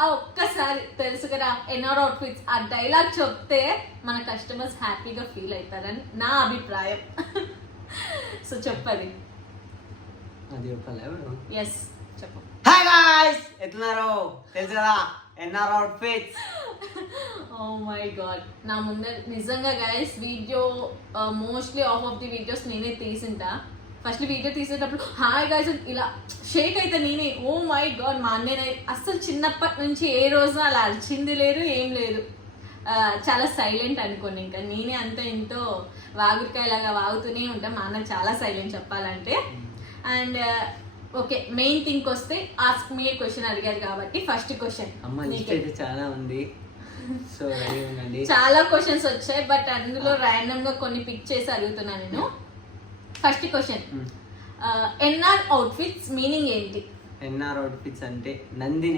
ఆ ఒక్కసారి తెలుసు కదా ఎన్ఆర్ అవుట్ఫిట్స్ ఆ డైలాగ్ చెప్తే మన కస్టమర్స్ హ్యాపీగా ఫీల్ అవుతారని నా అభిప్రాయం. సో చెప్పది అది చెప్పాలి. ఎస్ చెప్పు. హాయ్ గాయ్స్, ఎట్లున్నారు? తెలుసు కదా NR outfits. Oh my god, నా ముందర నిజంగా guys video mostly of of the videos నేనే తీసింటా. ఫస్ట్ వీడియో తీసేటప్పుడు హాయ్ గైస్ ఇలా షేక్ అయితే నేనే. ఓ మై గాడ్, మా అన్నయ్య అస్సలు చిన్నప్పటి నుంచి ఏ రోజున అలా అరిచింది లేదు, ఏం లేదు. చాలా సైలెంట్ అనుకోండి. ఇంకా నేనే అంత ఎంతో వాగుడికాయలాగా వాగుతూనే ఉంటాం. మా అన్న చాలా సైలెంట్ చెప్పాలంటే. అండ్ ఓకే, మెయిన్ థింగ్ వస్తే ఆస్క్ మీ క్వశ్చన్ అడిగారు కాబట్టి ఫస్ట్ క్వశ్చన్ చాలా ఉంది. సో చాలా క్వశ్చన్స్ వచ్చాయి, బట్ అందులో ర్యాండమ్ గా కొన్ని పిక్ చేసి అడుగుతున్నా నేను. First question, NR outfits meaning ఏంటి? ఎన్ఆర్ అవుట్ఫిట్స్ అంటే నందిని